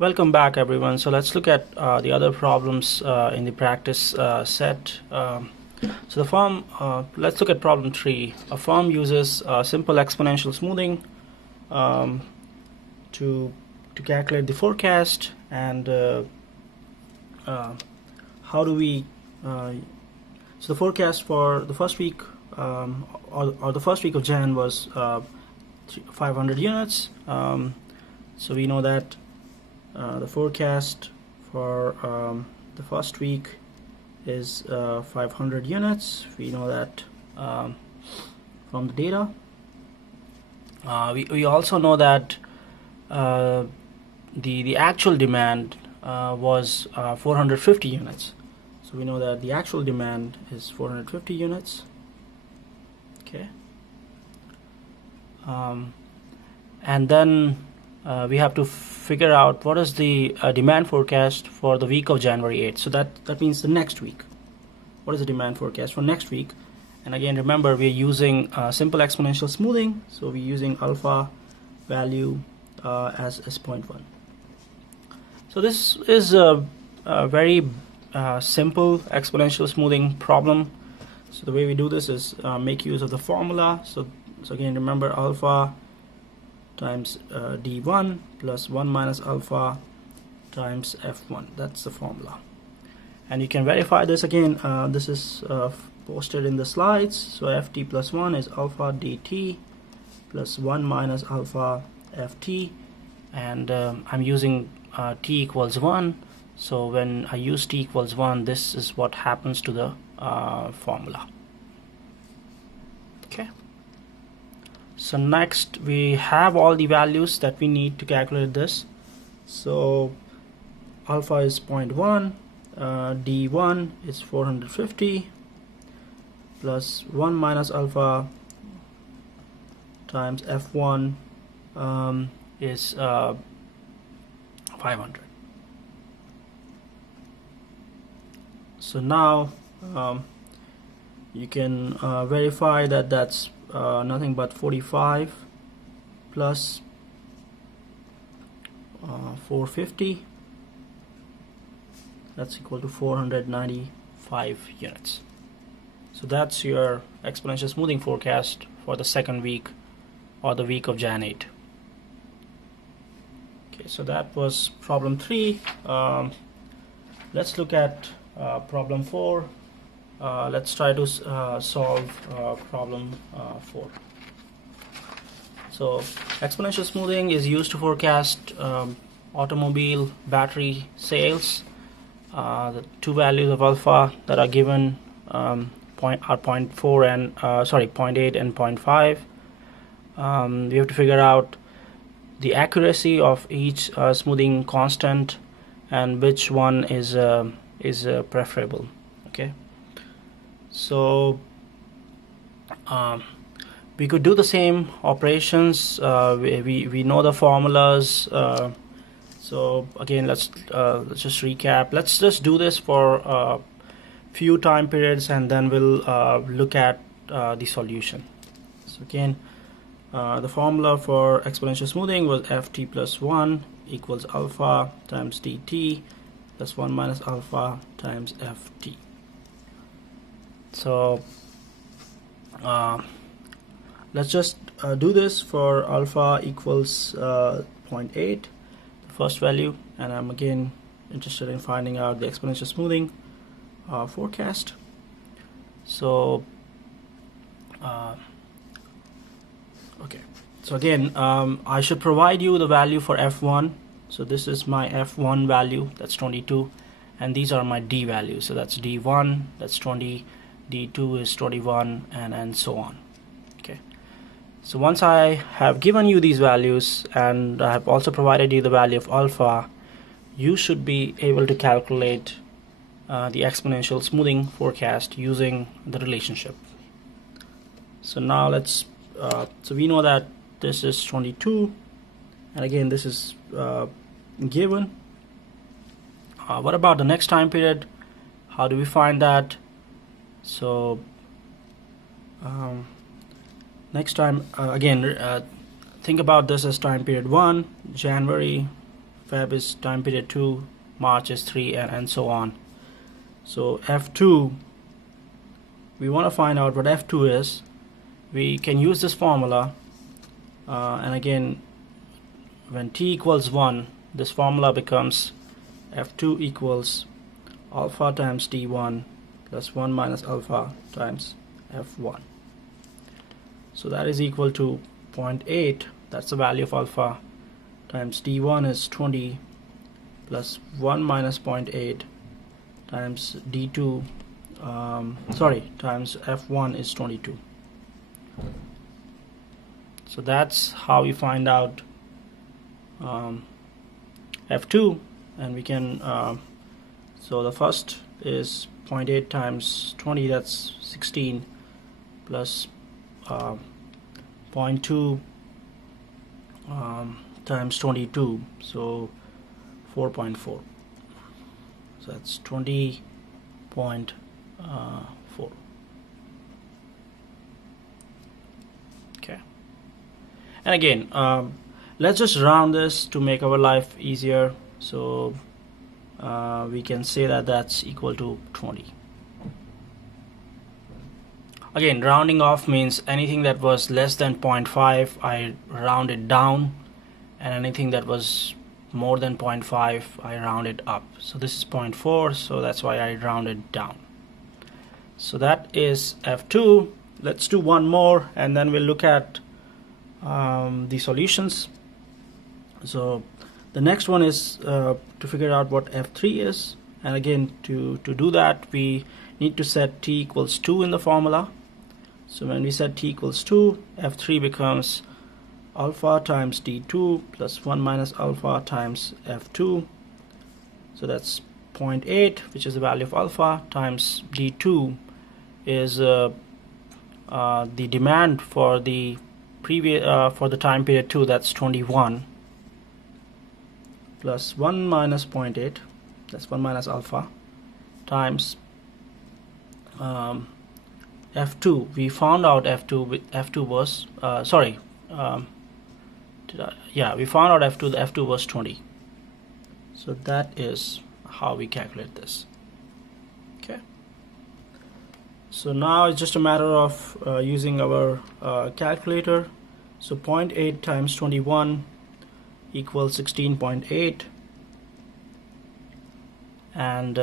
Welcome back, everyone. So let's look at the other problems in the practice set. So the firm, let's look at problem 3. A firm uses simple exponential smoothing um, to calculate the forecast, and how do we? So the forecast for the first week, or the first week of Jan was 500 units. So we know that. The forecast for the first week is 500 units. We know that from the data. We also know that the actual demand was 450 units. So we know that the actual demand is 450 units. Okay. And then we have to figure out what is the demand forecast for the week of January 8th. So that means the next week. What is the demand forecast for next week? And again, remember, we're using simple exponential smoothing. So we're using alpha value as 0.1. So this is a very simple exponential smoothing problem. So the way we do this is make use of the formula. So again, remember, alpha times d1 plus 1 minus alpha times f1. That's the formula. And you can verify this again. This is posted in the slides. So ft plus 1 is alpha dt plus 1 minus alpha ft. And I'm using t equals 1. So when I use t equals 1, this is what happens to the formula. Okay. So next we have all the values that we need to calculate this. So alpha is 0.1, d1 is 450 plus 1 minus alpha times f1 is 500. So now you can verify that that's nothing but 45 plus 450. That's equal to 495 units. So that's your exponential smoothing forecast for the second week, or the week of Jan 8. Okay, so that was problem 3. Let's look at problem 4. Let's try to solve problem 4. So exponential smoothing is used to forecast automobile battery sales. The two values of alpha that are given are 0.4 and 0.8 and 0.5. We have to figure out the accuracy of each smoothing constant and which one is preferable. Okay. So we could do the same operations. We know the formulas. So again, let's just recap. Let's just do this for a few time periods, and then we'll look at the solution. So again, the formula for exponential smoothing was ft plus 1 equals alpha times dt plus 1 minus alpha times ft. So let's just do this for alpha equals 0.8, the first value, and I'm again interested in finding out the exponential smoothing forecast. So okay, so again, I should provide you the value for f1. So this is my f1 value, that's 22, and these are my d values. So that's d1, that's 20, d2 is 21, and so on. Okay, so once I have given you these values, and I have also provided you the value of alpha, you should be able to calculate the exponential smoothing forecast using the relationship. So now let's so we know that this is 22, and again this is given. What about the next time period? How do we find that? So next time, again, think about this as time period 1, January Feb is time period 2, March is 3, and so on. So F2, we want to find out what F2 is. We can use this formula, and again, when t equals 1, this formula becomes F2 equals alpha times t1 plus 1 minus alpha times F1. So that is equal to 0.8, that's the value of alpha, times t1 is 20 plus 1 minus 0.8 times d2 times F1 is 22. So that's how we find out F2, and we can so the first is 0.8 times 20, that's 16, plus 0.2 times 22, so 4.4. So that's 20.4. Okay. And again, let's just round this to make our life easier. So we can say that that's equal to 20. Again, rounding off means anything that was less than 0.5 I round it down, and anything that was more than 0.5 I round it up. So this is 0.4, so that's why I rounded down. So that is F2. Let's do one more and then we'll look at the solutions. So the next one is to figure out what F3 is, and again to do that we need to set t equals 2 in the formula. So when we set t equals 2, F3 becomes alpha times d2 plus 1 minus alpha times F2. So that's 0.8, which is the value of alpha, times d2 is the demand for the previous for the time period 2, that's 21, plus 1 minus 0.8, that's 1 minus alpha, times F2. We found out F2 was we found out F2, the F2 was 20. So that is how we calculate this. Okay, so now it's just a matter of using our calculator. So 0.8 times 21 equals 16.8, and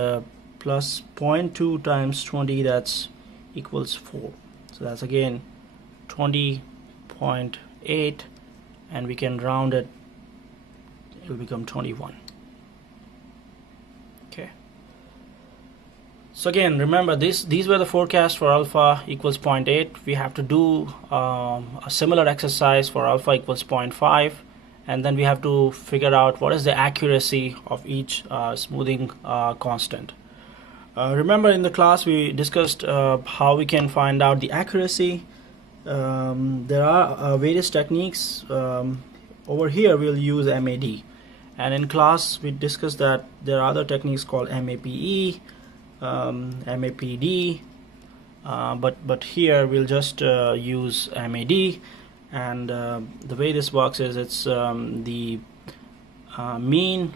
plus 0.2 times 20, that's equals 4. So that's again 20.8, and we can round it, it will become 21. Okay, so again remember these were the forecasts for alpha equals 0.8. We have to do a similar exercise for alpha equals 0.5, and then we have to figure out what is the accuracy of each smoothing constant. Remember in the class we discussed how we can find out the accuracy. There are various techniques. Over here we'll use MAD, and in class we discussed that there are other techniques called MAPE, MAPD, but here we'll just use MAD, and the way this works is it's the mean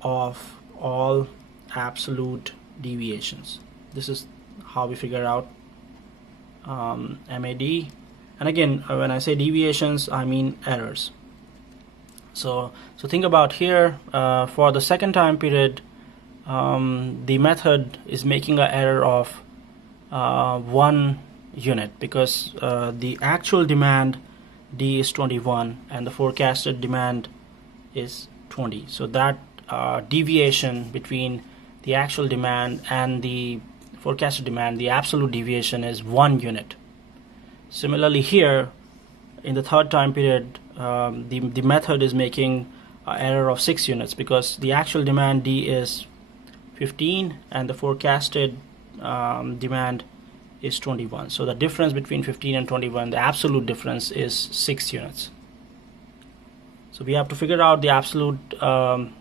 of all absolute deviations. This is how we figure out MAD, and again when I say deviations I mean errors. So think about here, for the second time period the method is making an error of 1 unit, because the actual demand D is 21 and the forecasted demand is 20. So that deviation between the actual demand and the forecasted demand, the absolute deviation is 1 unit. Similarly here in the third time period the method is making an error of 6 units, because the actual demand D is 15 and the forecasted demand is 21. So the difference between 15 and 21, the absolute difference is 6 units. So we have to figure out the absolute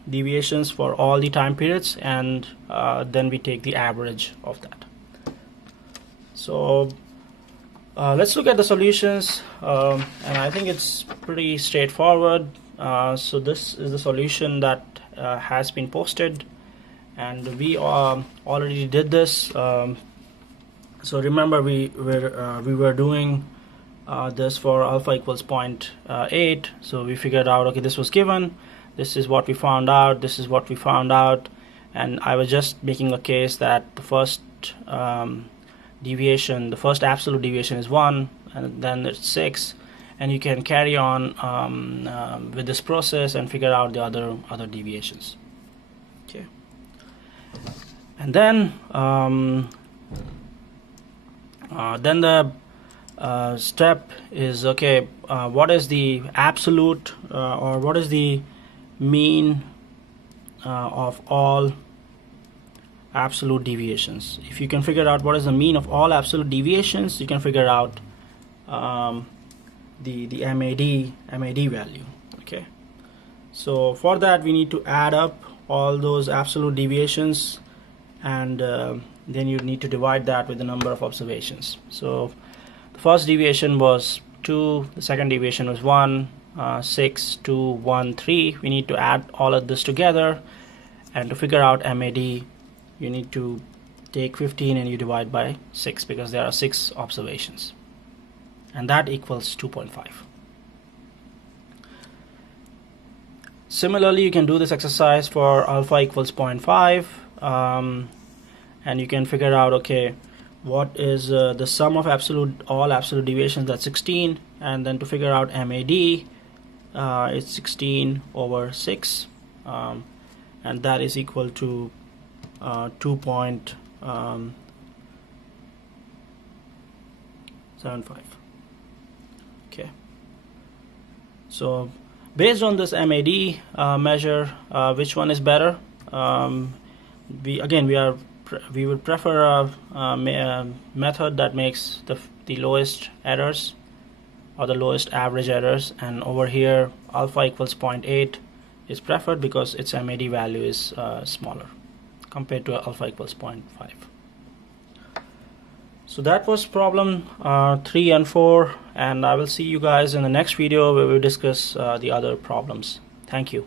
deviations for all the time periods, and then we take the average of that. So let's look at the solutions, and I think it's pretty straightforward. So this is the solution that has been posted, and we already did this. So remember, we were doing this for alpha equals 0.8. So we figured out, okay, this was given, this is what we found out, this is what we found out, and I was just making a case that the first deviation, the first absolute deviation is 1, and then it's 6, and you can carry on with this process and figure out the other deviations. Okay, and then the step is, okay, what is the absolute or what is the mean of all absolute deviations? If you can figure out what is the mean of all absolute deviations, you can figure out the MAD value. Okay, so for that we need to add up all those absolute deviations, and then you need to divide that with the number of observations. So the first deviation was 2, the second deviation was 1, 6, 2, 1, 3. We need to add all of this together, and to figure out MAD you need to take 15 and you divide by 6, because there are 6 observations, and that equals 2.5. Similarly, you can do this exercise for alpha equals 0.5, and you can figure out, okay, what is the sum of all absolute deviations, that's 16, and then to figure out MAD, it's 16 over 6, and that is equal to 2.75. Okay, so based on this MAD measure, which one is better? We would prefer a method that makes the lowest errors, or the lowest average errors, and over here alpha equals 0.8 is preferred because its MAD value is smaller compared to alpha equals 0.5. So that was problem 3 and 4, and I will see you guys in the next video where we discuss the other problems. Thank you.